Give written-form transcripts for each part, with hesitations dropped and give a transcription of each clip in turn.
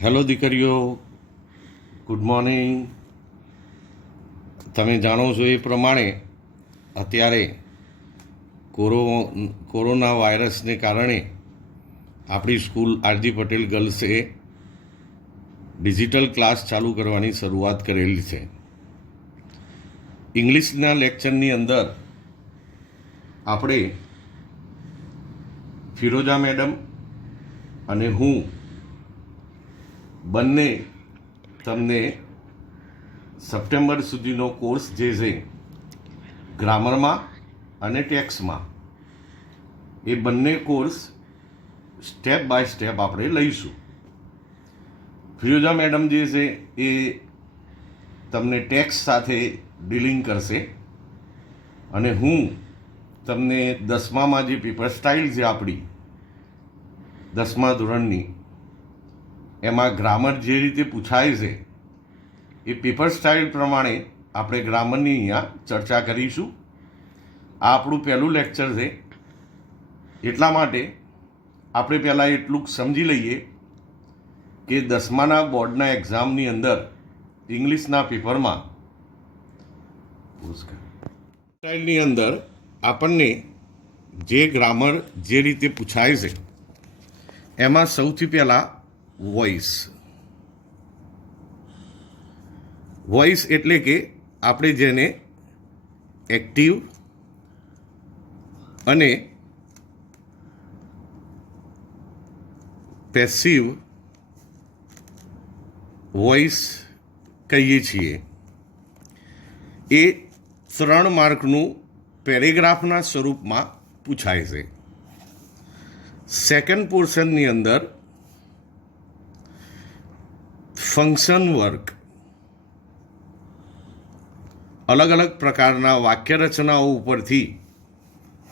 Hello દીકરીઓ, good morning. તમે જાણો છો એ પ્રમાણે અત્યારે કોરોના વાયરસને કારણે આપણી સ્કૂલ આરજી પટેલ ગર્લ્સે ડિજિટલ ક્લાસ ચાલુ કરવાની શરૂઆત કરેલી છે. ઇંગ્લિશના લેક્ચરની અંદર આપણે ફિરોઝા મેડમ અને હું બંને તમને સપ્ટેમ્બર સુધીનો કોર્સ જે છે ગ્રામરમાં અને ટેક્સમાં, એ બંને કોર્સ સ્ટેપ બાય સ્ટેપ આપણે લઈશું. ફિરોઝા મેડમ જે છે એ તમને ટેક્સ સાથે ડીલિંગ કરશે અને હું તમને 10મામાં જે પેપર સ્ટાઇલ છે આપણી 10મા ધોરણની, એમાં ગ્રામર જે રીતે પૂછાય છે એ પેપર સ્ટાઇલ પ્રમાણે આપણે ગ્રામરની અહીંયા ચર્ચા કરીશું. આ આપણું પહેલું લેક્ચર છે, એટલા માટે આપણે પહેલાં એટલું સમજી લઈએ કે 10માના બોર્ડના એક્ઝામની અંદર ઇંગ્લિશના પેપરમાં સ્ટાઇલની અંદર આપણને જે ગ્રામર જે રીતે પૂછાય છે એમાં સૌથી પહેલાં વોઇસ એટલે કે આપણે જેને એક્ટિવ અને પેસિવ વોઇસ કહીએ છીએ. એ 3 માર્કનું પેરેગ્રાફના સ્વરૂપમાં પૂછાય છે. સેકન્ડ પોર્શનની અંદર ફંક્શન વર્ક, અલગ અલગ પ્રકારના વાક્ય રચનાઓ ઉપરથી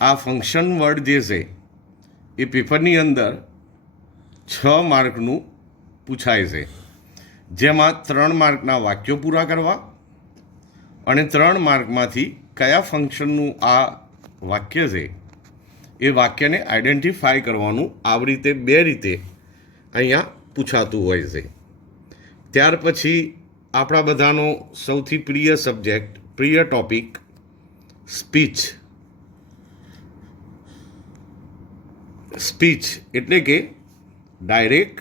આ ફંક્શન વર્ડ જે છે એ પેપરની અંદર 6 માર્કનું પૂછાય છે, જેમાં 3 માર્કના વાક્યો પૂરા કરવા અને 3 માર્કમાંથી કયા ફંક્શનનું આ વાક્ય છે એ વાક્યને આઈડેન્ટિફાય કરવાનું આવી રીતે 2 રીતે અહીંયા પૂછાતું હોય છે. ત્યાર પછી આપણા બધાનો સૌથી પ્રિય સબ્જેક્ટ, પ્રિય ટોપિક સ્પીચ એટલે કે ડાયરેક્ટ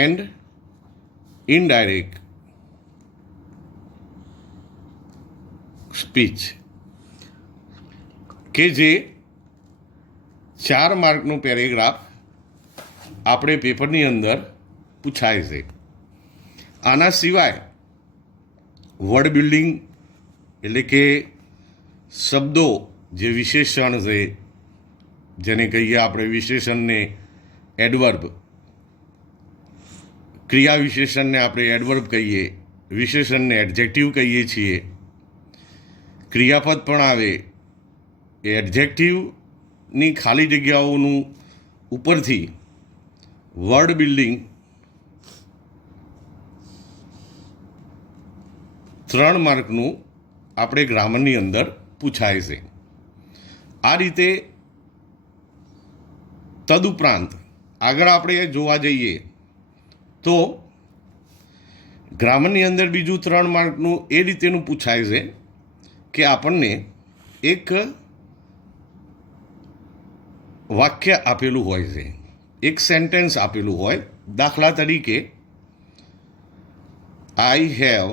એન્ડ ઇનડાયરેક્ટ સ્પીચ, કે જે 4 માર્કનું પેરેગ્રાફ આપણે પેપરની અંદર પૂછાય છે. આના સિવાય વર્ડ બિલ્ડિંગ એટલે કે શબ્દો જે વિશેષણ છે, જેને કહીએ આપણે વિશેષણને એડવર્બ, ક્રિયા વિશેષણને આપણે એડવર્બ કહીએ, વિશેષણને એડજેક્ટિવ કહીએ છીએ. ક્રિયાપદ પણ આવે, એ એડજેક્ટિવની ખાલી જગ્યાઓનું ઉપરથી વર્ડ બિલ્ડિંગ 3 માર્કનું આપણે ગ્રામરની અંદર પૂછાય છે. આ રીતે તદુપરાંત આગળ આપણે જોવા જઈએ તો ગ્રામરની અંદર બીજું 3 માર્કનું એ રીતેનું પૂછાય છે કે આપણને એક વાક્ય આપેલું હોય છે, એક સેન્ટેન્સ આપેલું હોય. દાખલા તરીકે, I have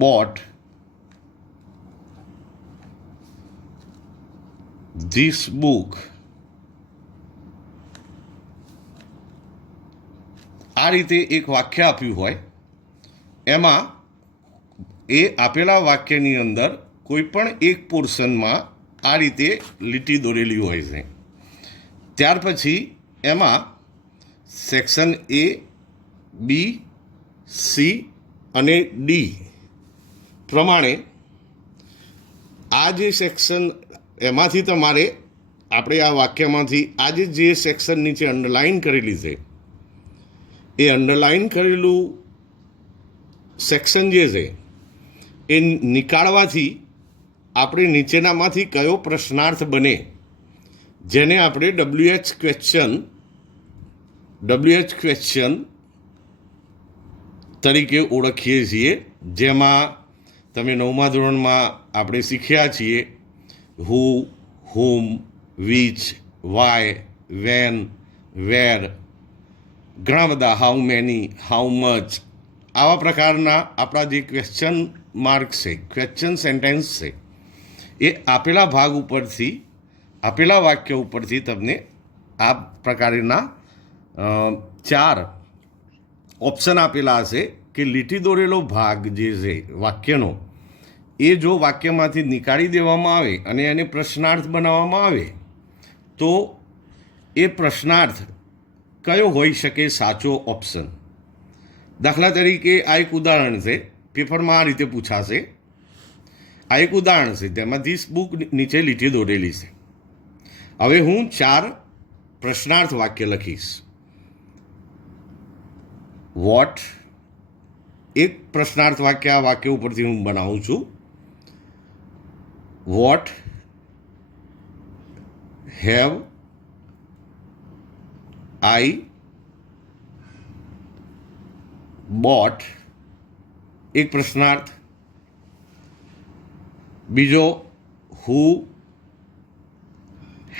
boat this book. આ રીતે એક વાક્ય આપ્યું હોય, એમાં એ આપેલા વાક્યની અંદર કોઈ પણ એક પોર્શનમાં આ રીતે લીટી દોરેલી હોય છે. ત્યાર પછી એમાં સેક્શન A, B, C અને D પ્રમાણે આ જે સેક્શન, એમાંથી તમારે આપણે આ વાક્યમાંથી આજે જે સેક્શન નીચે અંડરલાઇન કરેલી છે એ અંડરલાઇન કરેલું સેક્શન જે છે એ નીકાળવાથી આપણે નીચેનામાંથી કયો પ્રશ્નાર્થ બને જેને આપણે WH ક્વેશ્ચન તરીકે ઓળખીએ છીએ, જેમાં તમે 9મા ધોરણમાં આપણે શીખ્યા છીએ હુ, હુમ, વિચ, વાય, વેન, વેર, ઘણા બધા હાઉ મેની, હાઉ મચ, આવા પ્રકારના આપણા જે ક્વેશ્ચન માર્ક છે, ક્વેશ્ચન સેન્ટેન્સ છે, એ આપેલા ભાગ ઉપરથી, આપેલા વાક્ય ઉપરથી તમને આ પ્રકારના 4 ઓપ્શન આપેલા હશે કે લીટી દોરેલો ભાગ જે છે વાક્યનો, એ જો વાક્યમાંથી નીકાળી દેવામાં આવે અને એને પ્રશ્નાર્થ બનાવવામાં આવે તો એ પ્રશ્નાર્થ કયો હોઈ શકે સાચો ઓપ્શન. દાખલા તરીકે આ એક ઉદાહરણ છે, પેપરમાં આ રીતે પૂછાશે. આ એક ઉદાહરણ છે, તેમાં ધીસ બુક નીચે લીટી દોરેલી છે. હવે હું 4 પ્રશ્નાર્થ વાક્ય લખીશ. વોટ, એક પ્રશ્નાર્થ વાક્ય આ વાક્ય ઉપરથી હું બનાવું છું. વોટ હેવ આઈ બોટ, એક પ્રશ્નાર્થ. બીજો who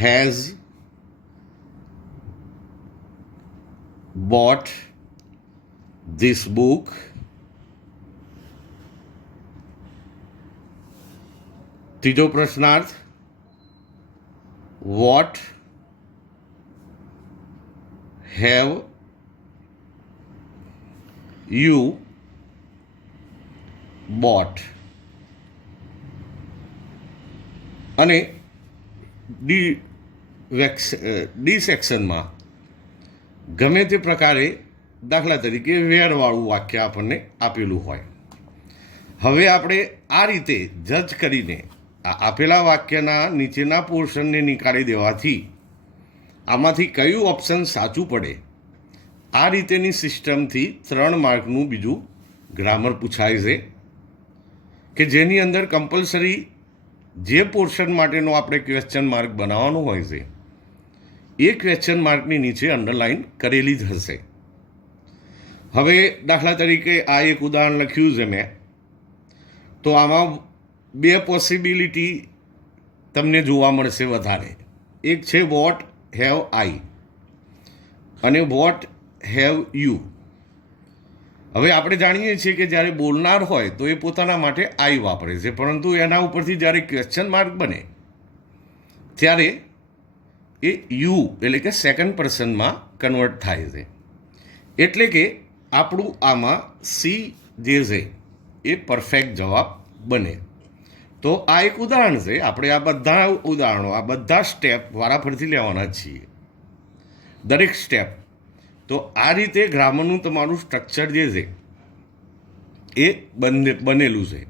has bought this book. ત્રીજો પ્રશ્નાર્થ what have you bought. અને ડી સેક્શનમાં ગમે તે પ્રકારે, દાખલા તરીકે વેરવાળું વાક્ય આપણને આપેલું હોય. હવે આપણે આ રીતે જજ કરીને આ આપેલા વાક્યના નીચેના પોર્શનને નીકાળી દેવાથી આમાંથી કયું ઓપ્શન સાચું પડે, આ રીતેની સિસ્ટમથી 3 માર્કનું બીજું ગ્રામર પૂછાય છે, કે જેની અંદર કમ્પલસરી જે પોર્શન માટેનો આપણે ક્વેશ્ચન માર્ક બનાવવાનો હોય છે એ ક્વેશ્ચન માર્કની નીચે અંડરલાઇન કરેલી જ હશે. હવે દાખલા તરીકે આ એક ઉદાહરણ લખ્યું છે મેં, તો આમાં 2 પોસિબિલિટી તમને જોવા મળશે વધારે. એક છે વોટ હેવ આઈ અને વોટ હેવ યુ. હવે આપણે જાણીએ છીએ કે જ્યારે બોલનાર હોય તો એ પોતાના માટે આઈ વાપરે છે, પરંતુ એના ઉપરથી જ્યારે ક્વેશ્ચન માર્ક બને ત્યારે એ યુ એટલે કે સેકન્ડ પર્સનમાં કન્વર્ટ થાય છે. એટલે કે આપણું આમાં સી જે છે એ પરફેક્ટ જવાબ બને. તો આ એક ઉદાહરણ છે. આપણે આ બધા ઉદાહરણો, આ બધા સ્ટેપ વારાફરતી લેવાના છીએ, દરેક સ્ટેપ. તો આ રીતે ગ્રામરનું તમારું સ્ટ્રક્ચર જે છે એ બનેલું છે.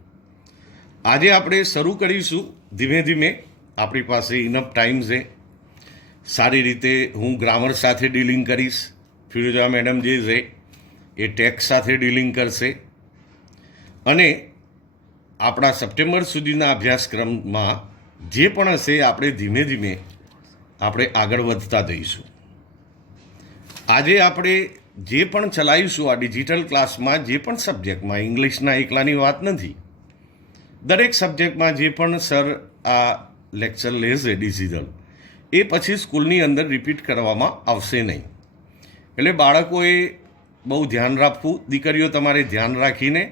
આજે આપણે શરૂ કરીશું ધીમે ધીમે. આપણી પાસે ઇનફ ટાઈમ છે. સારી રીતે હું ગ્રામર સાથે ડીલિંગ કરીશ. ફિરોઝા મેડમ જે છે એ ટેક્સ સાથે ડીલિંગ કરશે. અને આપણા સપ્ટેમ્બર સુધીના અભ્યાસક્રમમાં જે પણ હશે આપણે ધીમે ધીમે આપણે આગળ વધતા જઈશું. આજે આપણે જે પણ ચલાવીશું આ ડિજિટલ ક્લાસમાં, જે પણ સબ્જેક્ટમાં, ઇંગ્લિશના એકલાની વાત નથી, દરેક સબ્જેક્ટમાં જે પણ સર આ લેક્ચર લેશે ડિજિટલ, એ પછી સ્કૂલની અંદર રિપીટ કરવામાં આવશે નહીં. એટલે બાળકોએ બહુ ધ્યાન રાખવું. દીકરીઓ તમારે ધ્યાન રાખીને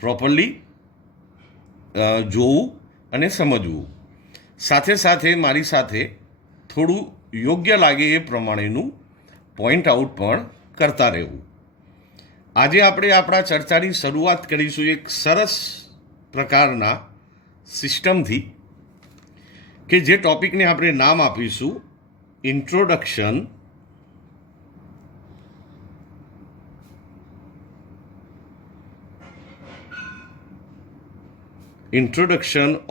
પ્રોપરલી જોવું અને સમજવું. સાથે સાથે મારી સાથે થોડું યોગ્ય લાગે એ પ્રમાણેનું પોઈન્ટ આઉટ પણ કરતા રહેવું. આજે આપણે આપણા ચર્ચાની શરૂઆત કરીશું એક સરસ પ્રકારના સિસ્ટમથી, કે જે ટૉપિકને આપણે નામ આપીશું introduction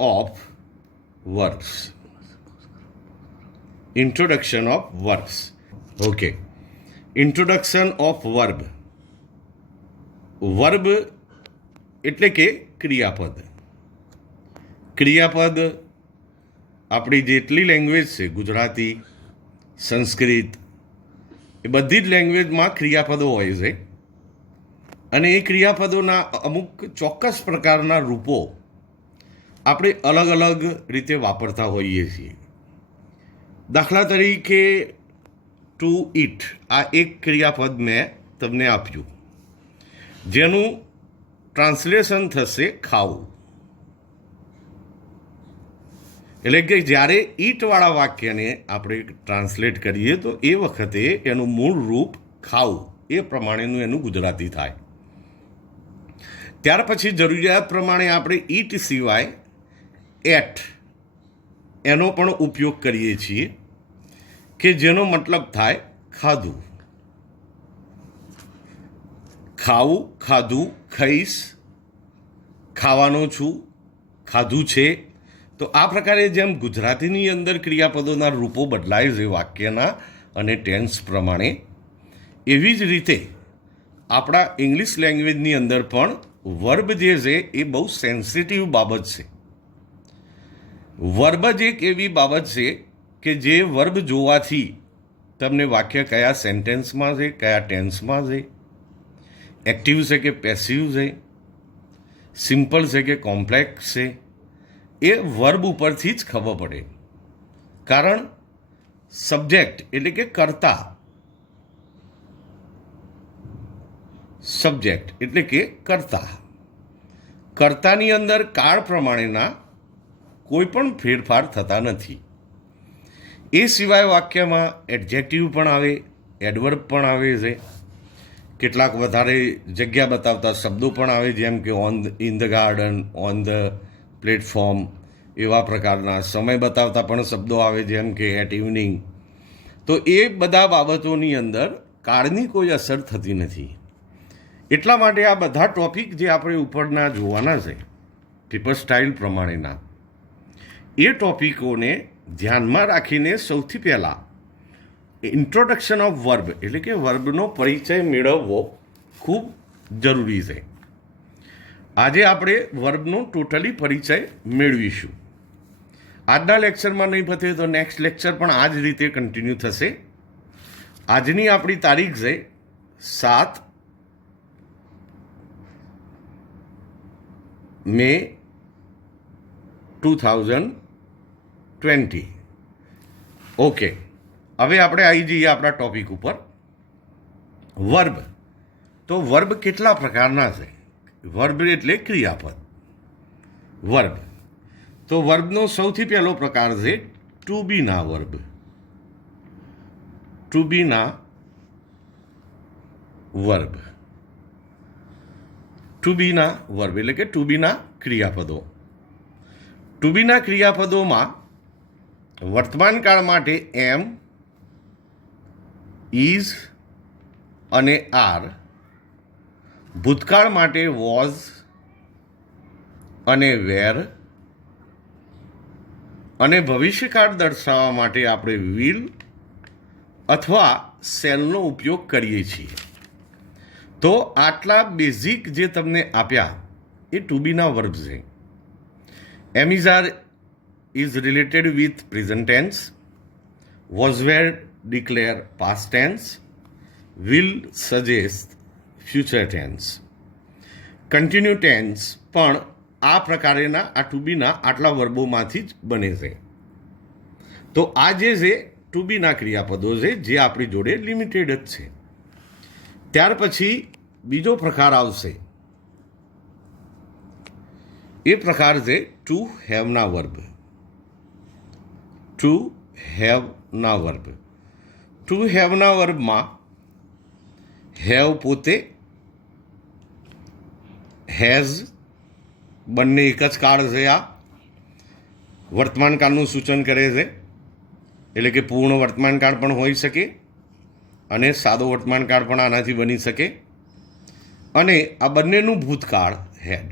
of verbs. Introduction of verbs. Okay, introduction of verb. Verb એટલે કે ક્રિયાપદ. ક્રિયાપદ આપણી જેટલી લેંગ્વેજ છે, ગુજરાતી, સંસ્કૃત, એ બધી જ લેંગ્વેજમાં ક્રિયાપદો હોય છે અને એ ક્રિયાપદોના અમુક ચોક્કસ પ્રકારના રૂપો આપણે અલગ અલગ રીતે વાપરતા હોઈએ છીએ. દાખલા તરીકે ટુ ઇટ, આ એક ક્રિયાપદ મેં તમને આપ્યું, જેનું ટ્રાન્સલેશન થશે ખાવું. એટલે કે જ્યારે ઈટવાળા વાક્યને આપણે ટ્રાન્સલેટ કરીએ તો એ વખતે એનું મૂળ રૂપ ખાવું એ પ્રમાણેનું એનું ગુજરાતી થાય. ત્યાર પછી જરૂરિયાત પ્રમાણે આપણે ઈટ સિવાય એટ એનો પણ ઉપયોગ કરીએ છીએ કે જેનો મતલબ થાય ખાધું. ખાવું, ખાધું, ખાઈશ, ખાવાનો છું, ખાધું છે. તો આ પ્રકારે જેમ ગુજરાતીની અંદર ક્રિયાપદોના રૂપો બદલાય છે વાક્યના અને ટેન્સ પ્રમાણે, એવી જ રીતે આપણા ઇંગ્લિશ લેંગ્વેજની અંદર પણ વર્બ જે છે એ બહુ સેન્સિટિવ બાબત છે. વર્બ જ એક એવી બાબત છે કે જે વર્બ જોવાથી તમને વાક્ય કયા સેન્ટેન્સમાં છે, કયા ટેન્સમાં છે, એક્ટિવ છે કે પેસિવ છે, સિમ્પલ છે કે કોમ્પ્લેક્સ છે, એ વર્બ ઉપરથી જ ખબર પડે. કારણ સબ્જેક્ટ એટલે કે કર્તા, સબ્જેક્ટ એટલે કે કર્તા, કર્તાની અંદર કાળ પ્રમાણેના કોઈ પણ ફેરફાર થતા નથી. એ સિવાય વાક્યમાં એડજેક્ટિવ પણ આવે, એડવર્બ પણ આવે છે, કેટલાક વધારે જગ્યા બતાવતા શબ્દો પણ આવે, જેમ કે in the garden, on the platform, એવા પ્રકારના સમય બતાવતા પણ શબ્દો આવે, જેમ કે એટ ઇવનિંગ. તો એ બધા બાબતોની અંદર કાળની કોઈ અસર થતી નથી. એટલા માટે આ બધા ટોપિક જે આપણે ઉપરના જોવાના છે પેપર સ્ટાઇલ પ્રમાણેના, એ ટોપિકોને ધ્યાનમાં રાખીને સૌથી પહેલાં ઇન્ટ્રોડક્શન ઓફ વર્બ એટલે કે વર્બનો પરિચય મેળવવો ખૂબ જરૂરી છે. આજે આપણે વર્બનો ટોટલી પરિચય મેળવીશું. આજના લેક્ચરમાં નહીં પતે તો નેક્સ્ટ લેક્ચર પણ આ જ રીતે કન્ટિન્યુ થશે. આજની આપણી તારીખ છે 7 મે 2020. ઓકે, હવે આપણે આવી જઈએ આપણા ટોપિક ઉપર. વર્બ. તો વર્બ કેટલા પ્રકારના છે? વર્બ એટલે ક્રિયાપદ. વર્બ. તો વર્બનો સૌથી પહેલો પ્રકાર છે ટુ બીના વર્બ. ટુ બીના વર્બ. ટુ બીના વર્બ એટલે કે ટુ બીના ક્રિયાપદો. ટુ બીના ક્રિયાપદોમાં વર્તમાન કાળ માટે એમ, ઇઝ અને આર, ભૂતકાળ માટે વોઝ અને વેર, અને ભવિષ્યકાળ દર્શાવવા માટે આપણે વિલ અથવા શેલનો ઉપયોગ કરીએ છીએ. તો આટલા બેઝિક જે તમને આપ્યા એ ટુ બીના વર્બ છે. Am is are is related with present tense, was were declare past tense, will suggest future tense. Continue tense પણ આ પ્રકારેના આ ટુ બીના આટલા વર્બોમાંથી જ બને છે. તો આ જે છે ટુ બીના ક્રિયાપદો છે જે આપણી જોડે લિમિટેડ જ છે. ત્યાર પછી બીજો પ્રકાર આવશે, એ પ્રકાર છે ટુ હેવના વર્બ. ટુ હેવના વર્બ. ટુ હેવના વર્બમાં હેવ પોતે, હેઝ બંને એક જ કાળ છે. આ વર્તમાન કાળનું સૂચન કરે છે, એટલે કે પૂર્ણ વર્તમાન કાળ પણ હોઈ શકે અને સાદો વર્તમાન કાળ પણ આનાથી બની શકે. અને આ બંનેનું ભૂતકાળ હેડ.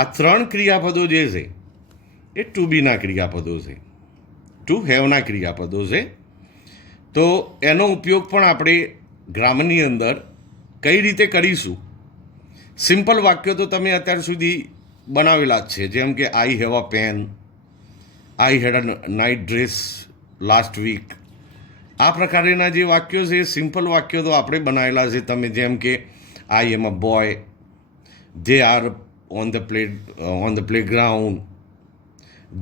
આ ત્રણ ક્રિયાપદો જે છે એ ટુ બીના ક્રિયાપદો છે, ટુ હેવના ક્રિયાપદો છે. તો એનો ઉપયોગ પણ આપણે ગ્રામરની અંદર કઈ રીતે કરીશું? સિમ્પલ વાક્યો તો તમે અત્યાર સુધી બનાવેલા જ છે, જેમ કે I have a pen, I had a night dress last week. આ પ્રકારના જે વાક્યો છે એ સિમ્પલ વાક્યો તો આપણે બનાવેલા છે. તમે જેમ કે I am a boy, they are on the playground,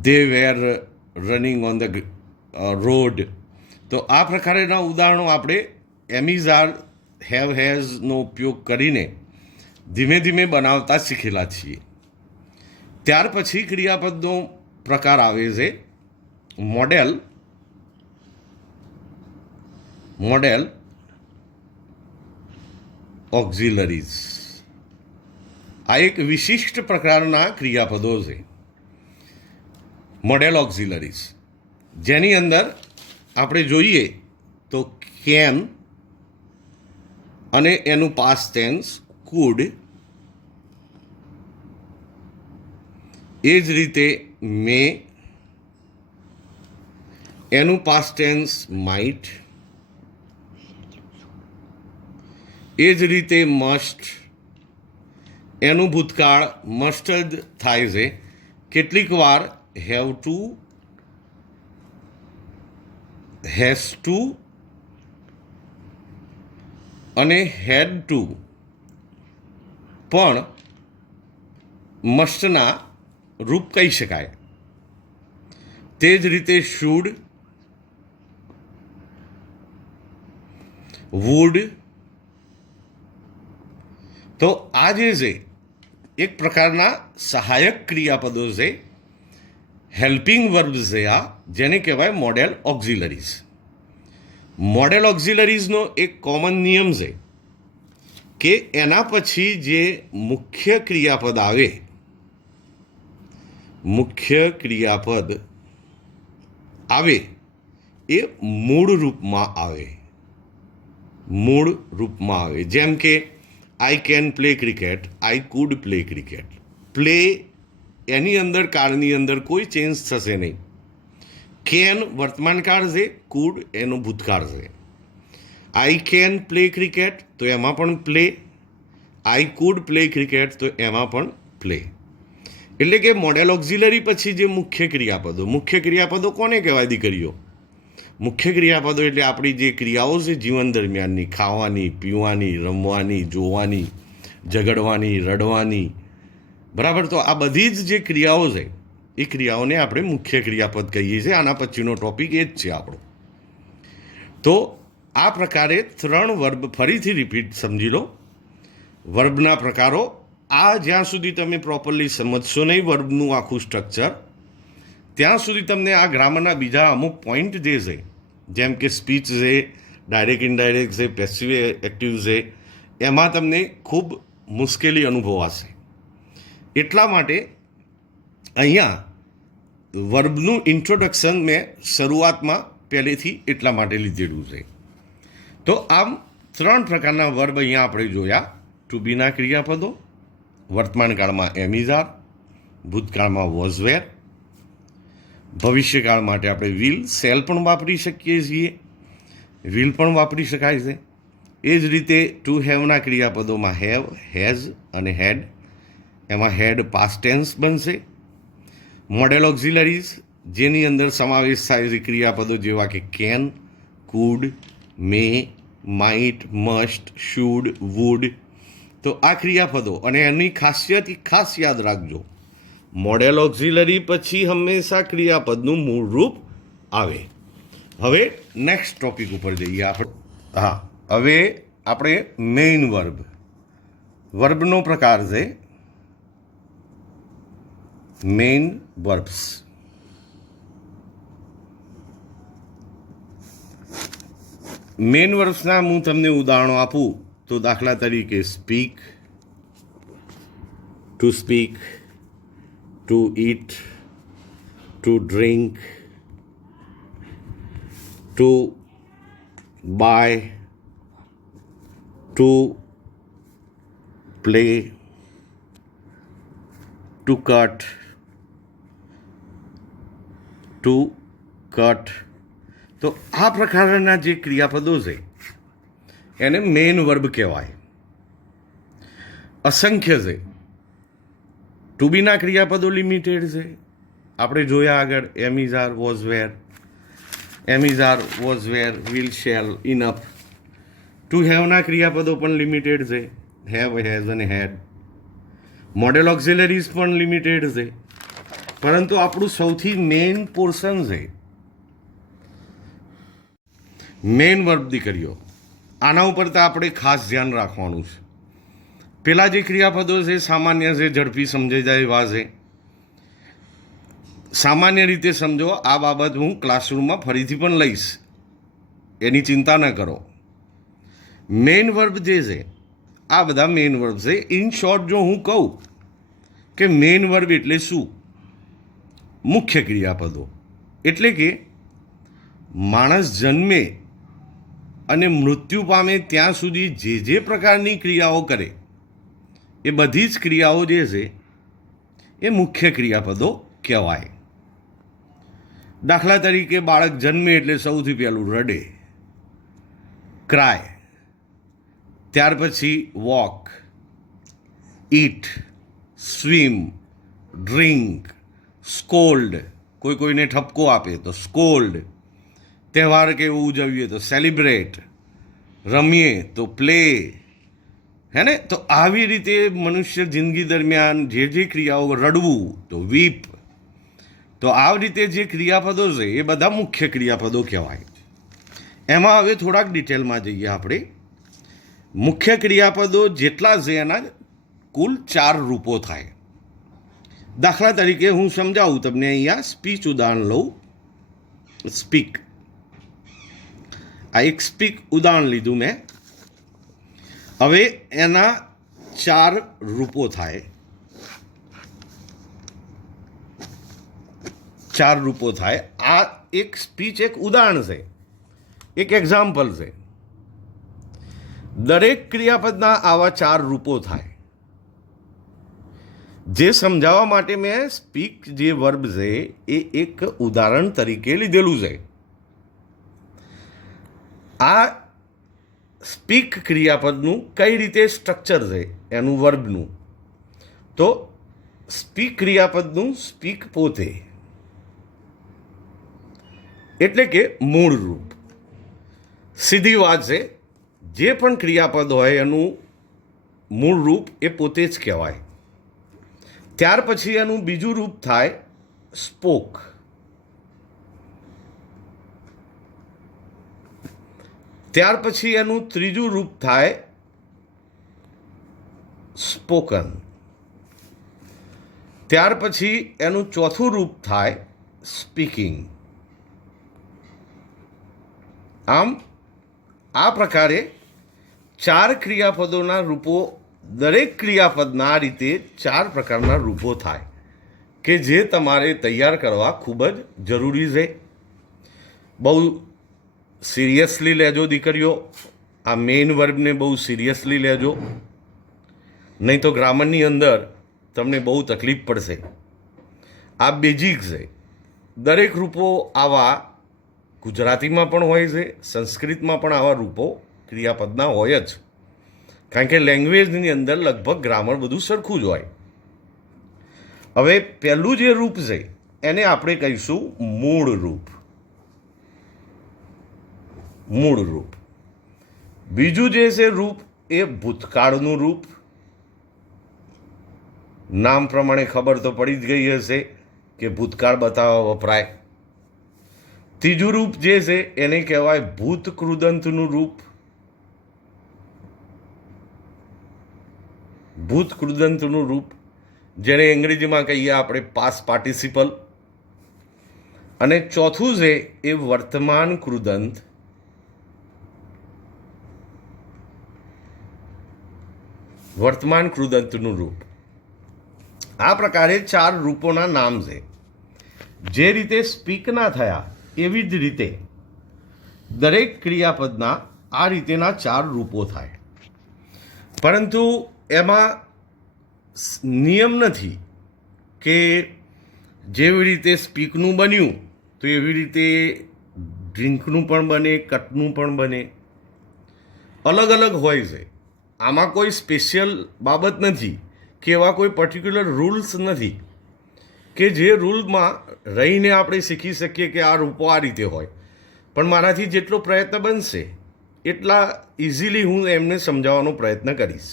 they were running on the road. તો આ પ્રકારના ઉદાહરણો આપણે એમિઝ આર, હેવ, હેઝનો ઉપયોગ કરીને ધીમે ધીમે બનાવતા શીખેલા છીએ. ત્યાર પછી ક્રિયાપદનો પ્રકાર આવે છે મોડેલ ઓક્ઝિલરીઝ. આ એક વિશિષ્ટ પ્રકારના ક્રિયાપદો છે, મોડેલ ઓક્ઝિલરીઝ, જેની અંદર આપણે જોઈએ તો કેન અને એનું પાસ્ટ ટેન્સ કુડ, એ જ રીતે મે, એનું પાસ્ટ ટેન્સ માઇટ, એ જ રીતે મસ્ટ, એનું ભૂતકાળ મસ્ટ જ થાય છે. કેટલીક વાર હેવ ટુ, હેઝ ટુ અને હેડ ટુ પણ મસ્ટના રૂપ કહી શકાય. તે જ રીતે શુડ, વુડ. તો આ જે છે એક પ્રકારના સહાયક ક્રિયાપદો છે, હેલ્પિંગ વર્બ્સ છે આ, જેને કહેવાય મોડેલ ઓક્ઝિલરીઝ. મોડેલ ઓક્ઝિલરીઝનો એક કોમન નિયમ છે કે એના પછી જે મુખ્ય ક્રિયાપદ આવે એ મૂળ રૂપમાં આવે. જેમ કે I can play cricket, I could play cricket. Play એની અંદર કાળની અંદર કોઈ ચેન્જ થશે નહીં. કેન વર્તમાન કાળ છે, કુડ એનું ભૂતકાળ છે. આઈ કેન પ્લે ક્રિકેટ તો એમાં પણ play, I could play cricket તો એમાં પણ પ્લે. એટલે કે મોડેલ ઓક્ઝિલરી પછી જે મુખ્ય ક્રિયાપદો કોને કહેવાય દીકરીઓ? મુખ્ય ક્રિયાપદો એટલે આપણી જે ક્રિયાઓ છે જીવન દરમિયાનની, ખાવાની, પીવાની, રમવાની, જોવાની, ઝઘડવાની, રડવાની, બરાબર. તો આ બધી જ જે ક્રિયાઓ છે એ ક્રિયાઓને આપણે મુખ્ય ક્રિયાપદ કહીએ છીએ. આના પછીનો ટોપિક એ જ છે આપણો. તો આ પ્રકારે 3 વર્બ ફરીથી રિપીટ સમજી લો. વર્બના પ્રકારો, આ જ્યાં સુધી તમે પ્રોપરલી સમજશો નહીં વર્બનું આખું સ્ટ્રક્ચર, ત્યાં સુધી તમને આ ગ્રામરના બીજા અમુક પોઈન્ટ જે છે, જેમ કે સ્પીચ છે, ડાયરેક્ટ ઇનડાયરેક્ટ છે, પેસિવ એક્ટિવ છે, એમાં તમને ખૂબ મુશ્કેલી અનુભવાશે. એટલા માટે અહીંયા વર્બનું ઇન્ટ્રોડક્શન મેં શરૂઆતમાં પહેલેથી એટલા માટે લીધેલું છે. તો આમ 3 પ્રકારના વર્બ અહીંયા આપણે જોયા. ટુ બીના ક્રિયાપદો, વર્તમાન કાળમાં એમિઝ આર, ભૂતકાળમાં વોઝ વેર, ભવિષ્યકાળ માટે આપણે વિલ, સેલ પણ વાપરી શકીએ છીએ, વિલ પણ વાપરી શકાય છે. એ જ રીતે ટુ હેવના ક્રિયાપદોમાં હેવ, હેઝ અને હેડ, એમાં હેડ પાસ્ટ ટેન્સ બનશે. મોડેલ ઓક્ઝિલરીઝ, જેની અંદર સમાવેશ થાય છે ક્રિયાપદો જેવા કે can, could, may, might, must, should, would. તો આ ક્રિયાપદો અને એની ખાસિયત ખાસ યાદ રાખજો. મોડેલ ઓક્ઝિલરી પછી હંમેશા ક્રિયાપદનું મૂળ રૂપ આવે. હવે નેક્સ્ટ ટોપિક ઉપર જઈએ આપણે. હવે આપણે મેઇન વર્બનો પ્રકાર છે મેઇન વર્બ્સ. મેઇન વર્બ્સના હું તમને ઉદાહરણો આપું તો દાખલા તરીકે speak, to speak, to eat, to drink, to buy, to play, to cut, તો આ પ્રકારના જે ક્રિયાપદો છે એને મેઇન વર્બ કહેવાય. અસંખ્ય છે. ટુ બીના ક્રિયાપદો લિમિટેડ છે. આપણે જોયા આગળ am is are, was were, am is are, was were, will, shall, enough. To હેવના ક્રિયાપદો પણ લિમિટેડ છે, હેવ, હેઝ અને હેડ. મોડેલ ઓક્ઝિલરીઝ પણ લિમિટેડ છે. પરંતુ આપણું સૌથી મેઇન પોર્શન છે મેઇન વર્બ, દીકરીઓ. આના ઉપર તો આપણે ખાસ ધ્યાન રાખવાનું છે. પેલા જે ક્રિયાપદો છે સામાન્ય છે, ઝડપી સમજાઈ જાય એવા છે. સામાન્ય રીતે સમજો. આ બાબત હું ક્લાસરૂમમાં ફરીથી પણ લઈશ, એની ચિંતા ન કરો. મેઇન વર્બ જે છે, આ બધા મેઇન વર્બ છે. ઇન શોર્ટ જો હું કહું કે મેઇન વર્બ એટલે શું, મુખ્ય ક્રિયાપદો એટલે કે માણસ જન્મે અને મૃત્યુ પામે ત્યાં સુધી જે જે પ્રકારની ક્રિયાઓ કરે એ બધી જ ક્રિયાઓ જે છે એ મુખ્ય ક્રિયાપદો કહેવાય. દાખલા તરીકે બાળક જન્મે એટલે સૌથી પહેલું રડે, ક્રાય. ત્યાર પછી વોક, ઈટ, સ્વિમ, ડ્રિંક, સ્કોલ્ડ. કોઈ કોઈને ઠપકો આપે તો સ્કોલ્ડ. તહેવાર કે એવું ઉજવીએ તો સેલિબ્રેટ, રમીએ તો પ્લે. હે ને? તો આવી રીતે મનુષ્ય જિંદગી દરમિયાન જે જે ક્રિયાઓ, રડવું તો વીપ. તો આવી રીતે જે ક્રિયાપદો છે એ બધા મુખ્ય ક્રિયાપદો કહેવાય. એમાં હવે થોડાક ડિટેલમાં જઈએ આપણે. મુખ્ય ક્રિયાપદો જેટલા છે એના કુલ 4 રૂપો થાય. દાખલા તરીકે હું સમજાવું તમને. અહીંયા સ્પીચ ઉદાહરણ લઉં. સ્પીક, આ એક સ્પીક ઉદાહરણ લીધું મેં. હવે એના 4 રૂપો થાય. 4 રૂપો થાય. આ એક સ્પીચ એક ઉદાહરણ છે, એક એક્ઝામ્પલ છે. દરેક ક્રિયાપદના આવા 4 રૂપો થાય. જે સમજાવવા માટે મેં સ્પીક જે વર્બ છે એ એક ઉદાહરણ તરીકે લીધેલું છે. આ સ્પીક ક્રિયાપદનું કઈ રીતે સ્ટ્રક્ચર છે એનું વર્બનું, તો સ્પીક ક્રિયાપદનું સ્પીક પોતે એટલે કે મૂળ રૂપ. સીધી વાત છે, જે પણ ક્રિયાપદ હોય એનું મૂળ રૂપ એ પોતે જ કહેવાય. ત્યાર પછી એનું બીજું રૂપ થાય સ્પોક. ત્યાર પછી એનું ત્રીજું રૂપ થાય સ્પોકન. ત્યાર પછી એનું ચોથું રૂપ થાય સ્પીકિંગ. આમ આ પ્રકારે 4 ક્રિયાપદોના રૂપો, દરેક ક્રિયાપદના આ રીતે 4 પ્રકારના રૂપો થાય કે જે તમારે તૈયાર કરવા ખૂબ જ જરૂરી છે. બહુ સિરિયસલી લેજો દીકરીઓ. આ મેઇન વર્બને બહુ સિરિયસલી લેજો, નહીં તો ગ્રામરની અંદર તમને બહુ તકલીફ પડશે. આ બેઝિક છે. દરેક રૂપો આવા ગુજરાતીમાં પણ હોય છે, સંસ્કૃતમાં પણ આવા રૂપો ક્રિયાપદના હોય જ. કારણ કે લેંગ્વેજની અંદર લગભગ ગ્રામર બધું સરખું જ હોય. હવે પહેલું જે રૂપ છે એને આપણે કહીશું મૂળ રૂપ. મૂળ રૂપ. બીજું જે છે રૂપ એ ભૂતકાળનું રૂપ. નામ પ્રમાણે ખબર તો પડી જ ગઈ હશે કે ભૂતકાળ બતાવવા વપરાય. ત્રીજું રૂપ જે છે એને કહેવાય ભૂતકૃદંતનું રૂપ. ભૂતકૃદંતનું રૂપ, જેને અંગ્રેજીમાં કહીએ આપણે પાસ્ટ પાર્ટિસિપલ. અને ચોથું છે એ વર્તમાન કૃદંત. વર્તમાન કૃદંતનું રૂપ. આ પ્રકારે 4 રૂપોના નામ છે. જે રીતે સ્પીકના થયા એવી જ રીતે દરેક ક્રિયાપદના આ રીતેના 4 રૂપો થાય. પરંતુ એમાં નિયમ નથી કે જેવી રીતે સ્પીકનું બન્યું તો એવી રીતે ડ્રિંકનું પણ બને, કટનું પણ બને. અલગ અલગ હોય છે. આમાં કોઈ સ્પેશિયલ બાબત નથી કે એવા કોઈ પર્ટિક્યુલર રૂલ્સ નથી કે જે રૂલમાં રહીને આપણે શીખી શકીએ કે આ રૂપો આ રીતે હોય, પણ મારાથી જેટલો પ્રયત્ન બનશે એટલા ઇઝીલી હું એમને સમજાવવાનો પ્રયત્ન કરીશ.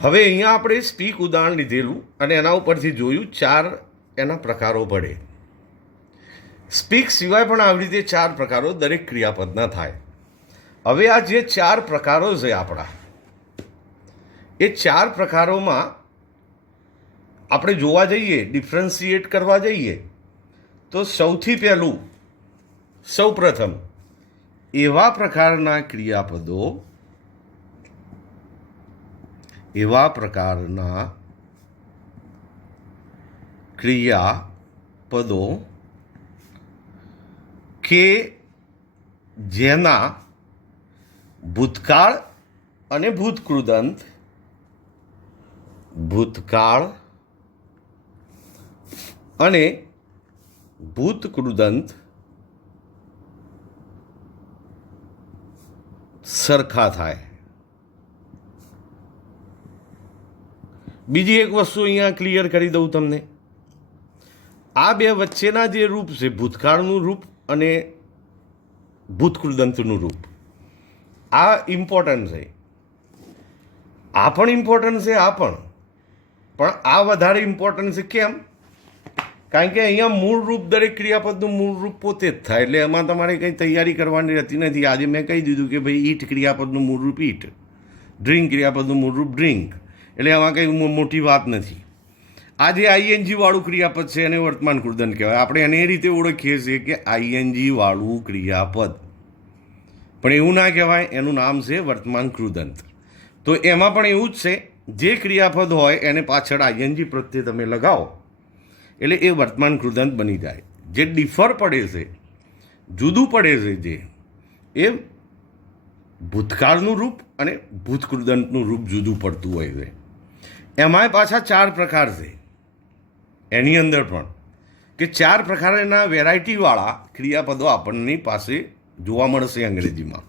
હવે અહીંયા આપણે સ્પીક ઉદાહરણ લીધેલું અને એના ઉપરથી જોયું 4 એના પ્રકારો પડે. સ્પીક સિવાય પણ આવી રીતે 4 પ્રકારો દરેક ક્રિયાપદના થાય. હવે આ જે 4 પ્રકારો છે આપણા, એ 4 પ્રકારોમાં આપણે જોવા જઈએ, ડિફરન્શિએટ કરવા જઈએ તો સૌથી પહેલું, સૌપ્રથમ એવા પ્રકારના ક્રિયાપદો કે જેના ભૂતકાળ અને ભૂતકૃદંત સરખા થાય. બીજી એક વસ્તુ અહીંયા ક્લિયર કરી દઉં તમને. આ બે વચ્ચેના જે રૂપ છે, ભૂતકાળનું રૂપ અને ભૂતકૃદંતનું રૂપ, આ ઇમ્પોર્ટન્ટ છે. આ પણ ઇમ્પોર્ટન્ટ છે, પણ આ વધારે ઇમ્પોર્ટન્ટ છે. કેમ? કારણ કે અહીંયા મૂળ રૂપ, દરેક ક્રિયાપદનું મૂળ રૂપ પોતે જ થાય, એટલે એમાં તમારે કંઈ તૈયારી કરવાની રહેતી નથી. આજે મેં કહી દીધું કે ભાઈ ઈટ ક્રિયાપદનું મૂળ રૂપ ઈટ, ડ્રિંક ક્રિયાપદનું મૂળ રૂપ ડ્રિંક, એટલે એમાં કંઈ મોટી વાત નથી. આ જે આઈએનજી વાળું ક્રિયાપદ છે એને વર્તમાન કૃદંત કહેવાય. આપણે એને એ રીતે ઓળખીએ છીએ કે આઈએનજી વાળું ક્રિયાપદ, પણ એવું ના કહેવાય, એનું નામ છે વર્તમાન કૃદંત. તો એમાં પણ એવું જ છે, જે ક્રિયાપદ હોય એને પાછળ આઈએનજી પ્રત્યે તમે લગાવો એટલે એ વર્તમાન કૃદંત બની જાય. જે ડિફર પડે છે, જુદું પડે છે, એ ભૂતકાળનું રૂપ અને ભૂતકૃદંતનું રૂપ જુદું પડતું હોય છે. એમાંય પાછા 4 પ્રકાર છે એની અંદર પણ, કે 4 પ્રકારના વેરાયટીવાળા ક્રિયાપદો આપણની પાસે જોવા મળશે અંગ્રેજીમાં.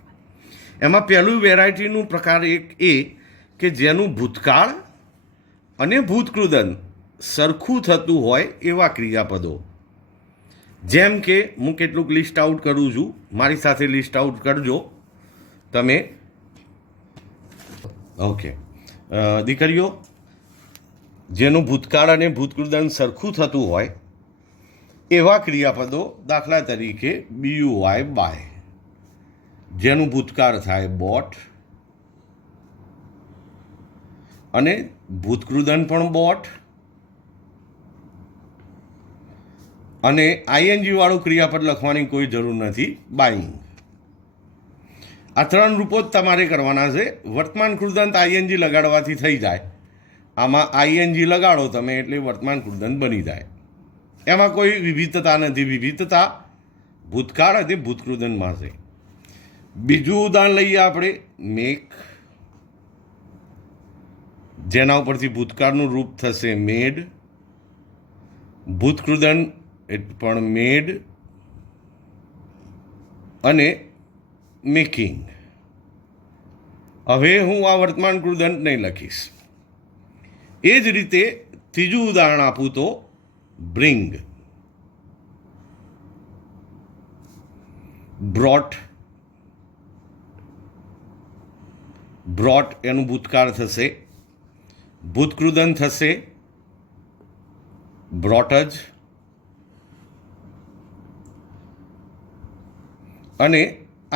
એમાં પહેલું વેરાયટીનું પ્રકાર એક એ કે જેનું ભૂતકાળ અને ભૂતકૃદંત સરખું થતું હોય એવા ક્રિયાપદો. જેમ કે હું કેટલુંક લિસ્ટ આઉટ કરું છું, મારી સાથે લિસ્ટ આઉટ કરજો તમે. ઓકે, દીકરીઓ, જેનું ભૂતકાળ અને ભૂતકૃદંત સરખું થતું હોય એવા ક્રિયાપદો, દાખલા તરીકે BUY બાય, જેનું ભૂતકાળ થાય બોટ અને ભૂતકૃદંત પણ બોટ, અને આઈએનજી વાળું ક્રિયાપદ લખવાની કોઈ જરૂર નથી, બાઈંગ. આ 3 રૂપો જ તમારે કરવાના છે. વર્તમાન કૃદંત આઈએનજી લગાડવાથી થઈ જાય. આમાં આઈએનજી લગાડો તમે એટલે વર્તમાન કૃદંત બની જાય. એમાં કોઈ વિવિધતા નથી. વિવિધતા ભૂતકાળ અને ભૂતકૃદંતમાં છે. બીજું ઉદાહરણ લઈએ આપણે, મેક, જેના ઉપરથી ભૂતકાળનું રૂપ થશે મેડ, ભૂતકૃદંત પણ મેડ અને મેકિંગ. હવે હું આ વર્તમાન કૃદંત નહીં લખીશ. એ જ રીતે ત્રીજું ઉદાહરણ આપું તો બ્રિંગ, બ્રોટ, એનું ભૂતકાળ થશે, ભૂતકૃદંત થશે બ્રોટજ, અને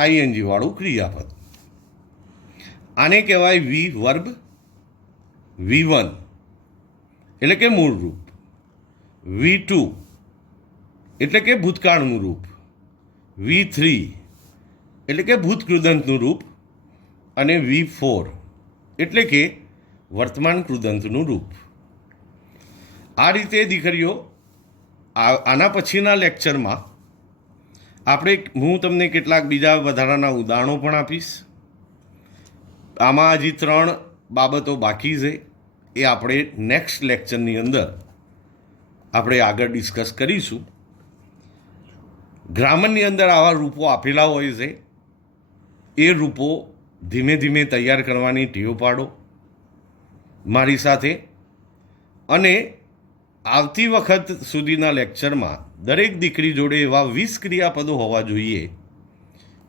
આઈએનજી વાળું ક્રિયાપદ. આને કહેવાય વર્બ. V1 એટલે કે મૂળ રૂપ, V2 એટલે કે ભૂતકાળનું રૂપ, V3 એટલે કે ભૂતકૃદંતનું રૂપ, અને V4 એટલે કે વર્તમાન કૃદંતનું રૂપ. આ રીતે દીકરીઓ, આના પછીના લેક્ચરમાં હું તમને કેટલાક બીજા વધારાના ઉદાહરણો પણ આપીશ. આમાં હજી 3 બાબતો બાકી છે, એ આપણે નેક્સ્ટ લેક્ચરની અંદર આપણે આગળ ડિસ્કસ કરીશું. ગ્રામરની અંદર આવા રૂપો આપેલા હોય છે, એ રૂપો ધીમે ધીમે તૈયાર કરવાની ટેવ પાડો. મારી સાથે. અને આવતી વખત સુધીના લેક્ચરમાં દરેક દીકરી જોડે એવા 20 ક્રિયાપદો હોવા જોઈએ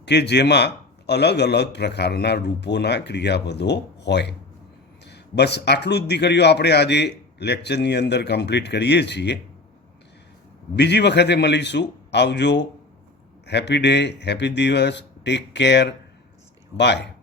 કે જેમાં અલગ અલગ પ્રકારના રૂપોના ક્રિયાપદો હોય. બસ આટલું જ દીકરીઓ આપણે આજે લેક્ચરની અંદર કમ્પ્લીટ કરીએ છીએ. બીજી વખતે મળીશું. આવજો. હેપી ડે, હેપી દિવસ, ટેક કેર, બાય.